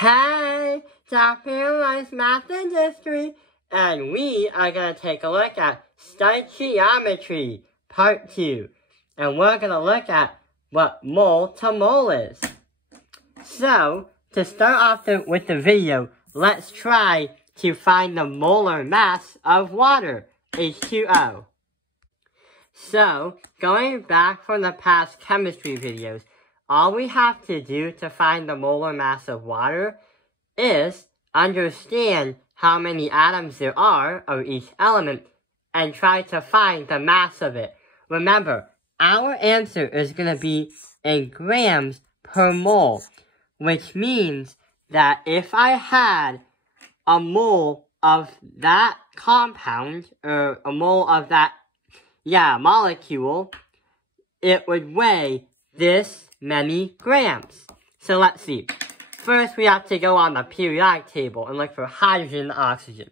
Hey, Dr. Life Math and History, and we are going to take a look at stoichiometry, part 2. And we're going to look at what mole to mole is. So, to start off with the video, let's try to find the molar mass of water, H2O. So, going back from the past chemistry videos, all we have to do to find the molar mass of water is understand how many atoms there are of each element and try to find the mass of it. Remember, our answer is going to be in grams per mole, which means that if I had a mole of that compound, or a mole of that, molecule, it would weigh this many grams. So let's see. First, we have to go on the periodic table and look for hydrogen and oxygen.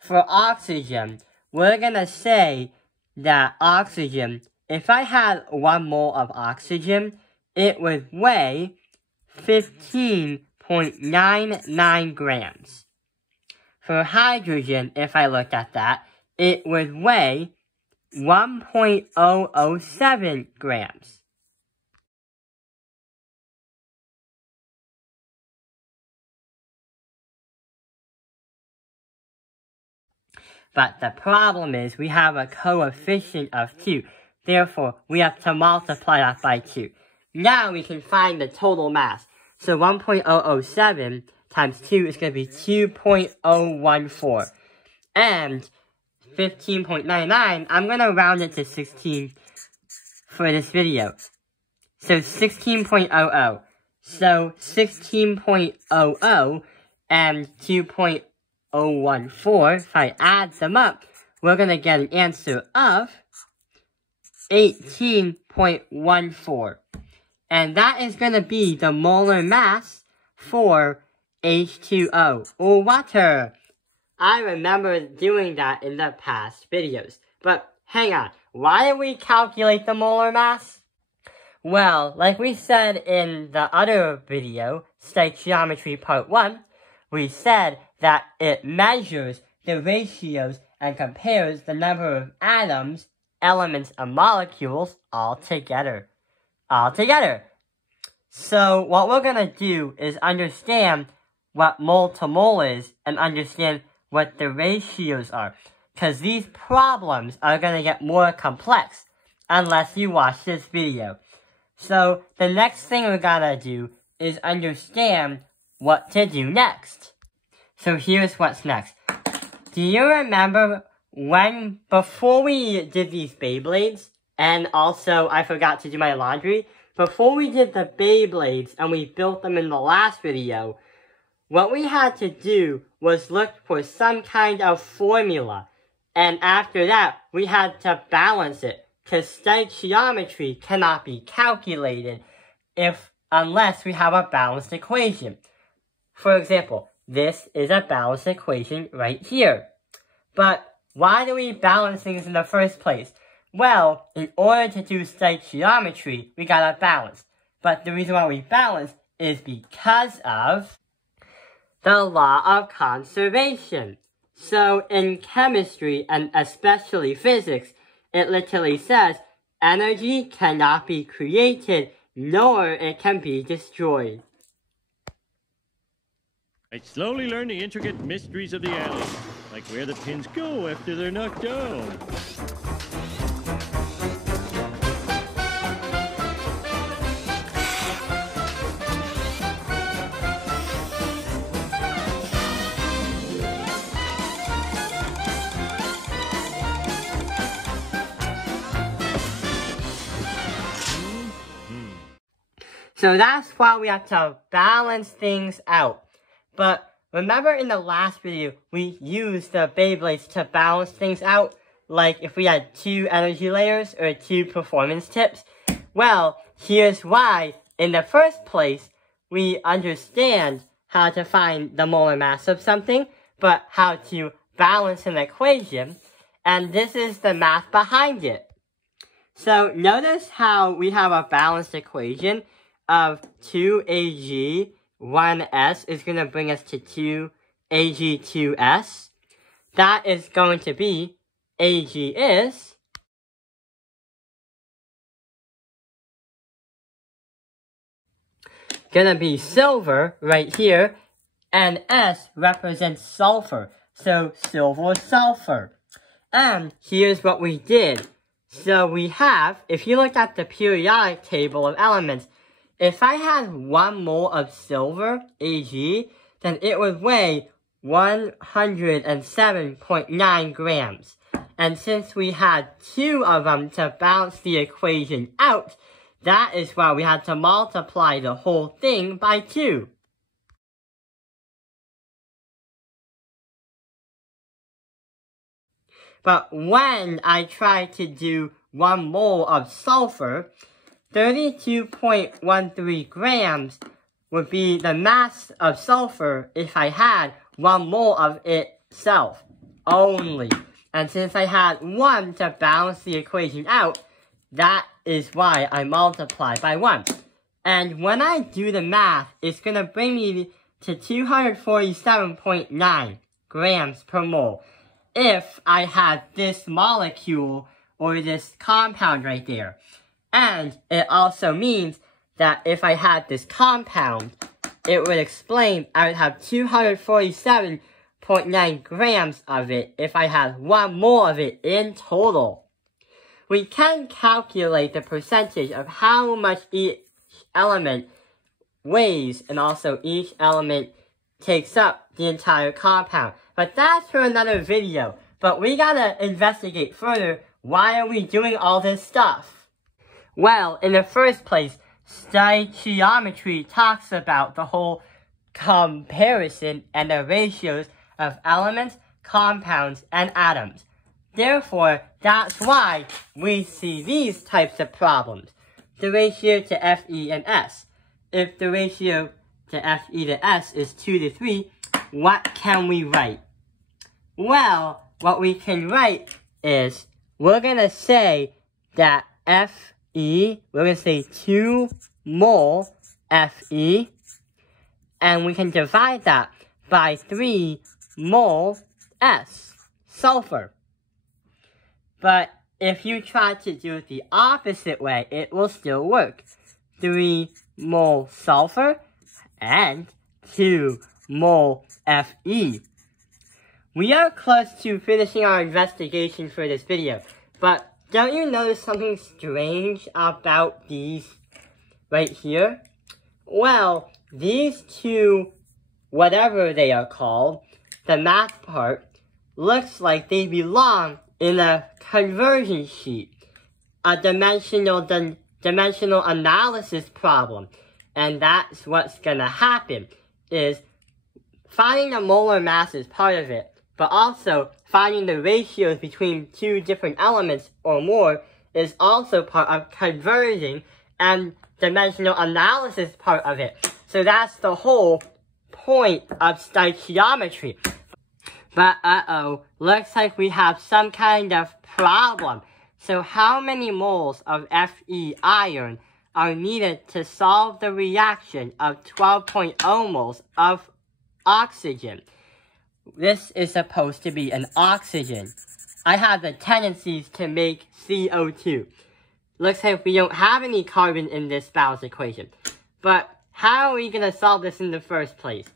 For oxygen, we're going to say that oxygen, if I had 1 mole of oxygen, it would weigh 15.99 grams. For hydrogen, if I look at that, it would weigh 1.007 grams. But the problem is we have a coefficient of 2. Therefore, we have to multiply that by 2. Now we can find the total mass. So 1.007 times 2 is going to be 2.014. And 15.99, I'm going to round it to 16 for this video. So 16.00. So 16.00 and 2.014, if I add them up, we're going to get an answer of 18.14. And that is going to be the molar mass for H2O, or water. I remember doing that in the past videos. But hang on, why did we calculate the molar mass? Well, like we said in the other video, stoichiometry part 1, we said that it measures the ratios and compares the number of atoms, elements, and molecules all together. So what we're going to do is understand what mole to mole is and understand what the ratios are. Because these problems are going to get more complex unless you watch this video. So the next thing we're going to do is understand what to do next. So here's what's next. Do you remember before we did these Beyblades, and also I forgot to do my laundry, before we did the Beyblades and we built them in the last video, what we had to do was look for some kind of formula. And after that, we had to balance it, because stoichiometry cannot be calculated unless we have a balanced equation. For example, this is a balanced equation right here. But why do we balance things in the first place? Well, in order to do stoichiometry, we gotta balance. But the reason why we balance is because of the law of conservation. So in chemistry, and especially physics, it literally says, energy cannot be created, nor it can be destroyed. I slowly learn the intricate mysteries of the alley, like where the pins go after they're knocked down. So that's why we have to balance things out. But remember in the last video, we used the Beyblades to balance things out, like if we had 2 energy layers or 2 performance tips? Well, here's why. In the first place, we understand how to find the molar mass of something, but how to balance an equation, and this is the math behind it. So notice how we have a balanced equation of 2Ag 1s is going to bring us to 2 Ag2s. That is going to be, Ag is gonna be silver right here, and S represents sulfur, so silver, sulfur. And here's what we did. So we have, if you look at the periodic table of elements, if I had 1 mole of silver, Ag, then it would weigh 107.9 grams. And since we had 2 of them to balance the equation out, that is why we had to multiply the whole thing by 2. But when I try to do 1 mole of sulfur, 32.13 grams would be the mass of sulfur if I had 1 mole of itself only. And since I had 1 to balance the equation out, that is why I multiply by 1. And when I do the math, it's going to bring me to 247.9 grams per mole if I had this molecule or this compound right there. And it also means that if I had this compound, it would explain I would have 247.9 grams of it if I had 1 mole of it in total. We can calculate the percentage of how much each element weighs, and also each element takes up the entire compound. But that's for another video. But we gotta investigate further, why are we doing all this stuff? Well, in the first place, stoichiometry talks about the whole comparison and the ratios of elements, compounds, and atoms. Therefore, that's why we see these types of problems. The ratio to Fe and S. If the ratio to Fe to S is 2 to 3, what can we write? Well, what we can write is, we're going to say that Fe, we're going to say 2 mole Fe, and we can divide that by 3 mole S, sulfur. But if you try to do it the opposite way, it will still work. 3 mole sulfur and 2 mole Fe. We are close to finishing our investigation for this video, but don't you notice something strange about these right here? Well, these two, whatever they are called, the math part, looks like they belong in a conversion sheet, a dimensional analysis problem. And that's what's gonna happen, is finding the molar mass is part of it, but also finding the ratios between 2 different elements or more is also part of conversion and dimensional analysis part of it. So that's the whole point of stoichiometry. But looks like we have some kind of problem. So how many moles of Fe iron are needed to solve the reaction of 12.0 moles of oxygen? This is supposed to be an oxygen. I have the tendencies to make CO2. Looks like we don't have any carbon in this balance equation. But how are we going to solve this in the first place?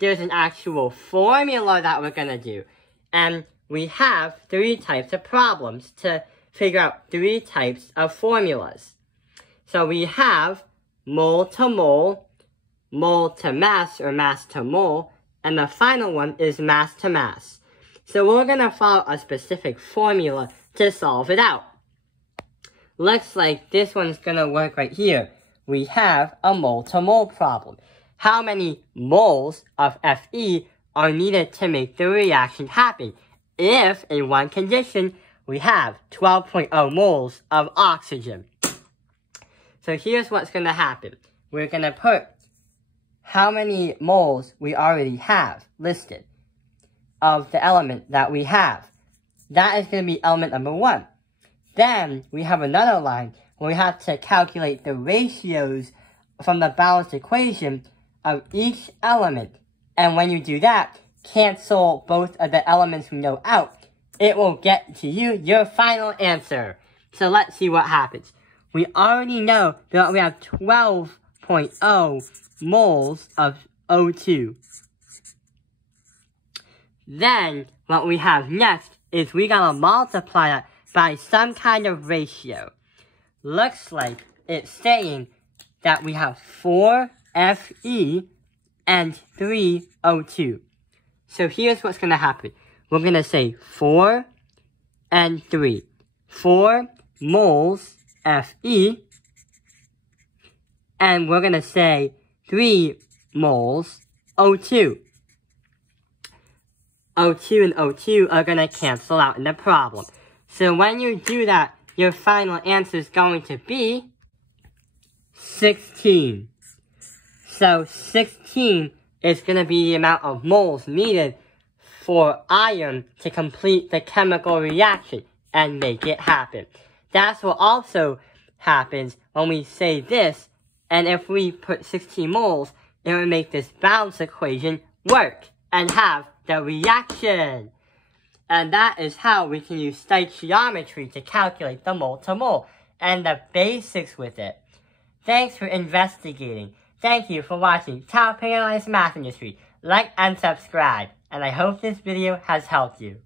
There's an actual formula that we're going to do. And we have 3 types of problems to figure out 3 types of formulas. So we have mole to mole, mole to mass or mass to mole, and the final one is mass to mass. So we're going to follow a specific formula to solve it out. Looks like this one's going to work right here. We have a mole to mole problem. How many moles of Fe are needed to make the reaction happen if, in one condition, we have 12.0 moles of oxygen? So here's what's going to happen. We're going to put how many moles we already have listed of the element that we have. That is going to be element number 1. Then we have another line where we have to calculate the ratios from the balanced equation of each element. And when you do that, cancel both of the elements we know out. It will get to you your final answer. So let's see what happens. We already know that we have 12.0 moles of O2. Then, what we have next is we gotta multiply that by some kind of ratio. Looks like it's saying that we have 4 Fe and 3 O2. So here's what's gonna happen. We're gonna say 4 and 3. 4 moles Fe, and we're gonna say 3 moles O2. O2 and O2 are gonna cancel out in the problem. So when you do that, your final answer is going to be 16. So 16 is gonna be the amount of moles needed for iron to complete the chemical reaction and make it happen. That's what also happens when we say this, and if we put 16 moles, it will make this balance equation work and have the reaction. And that is how we can use stoichiometry to calculate the mole to mole and the basics with it. Thanks for investigating. Thank you for watching Top Analyzed Math Industry. Like and subscribe, and I hope this video has helped you.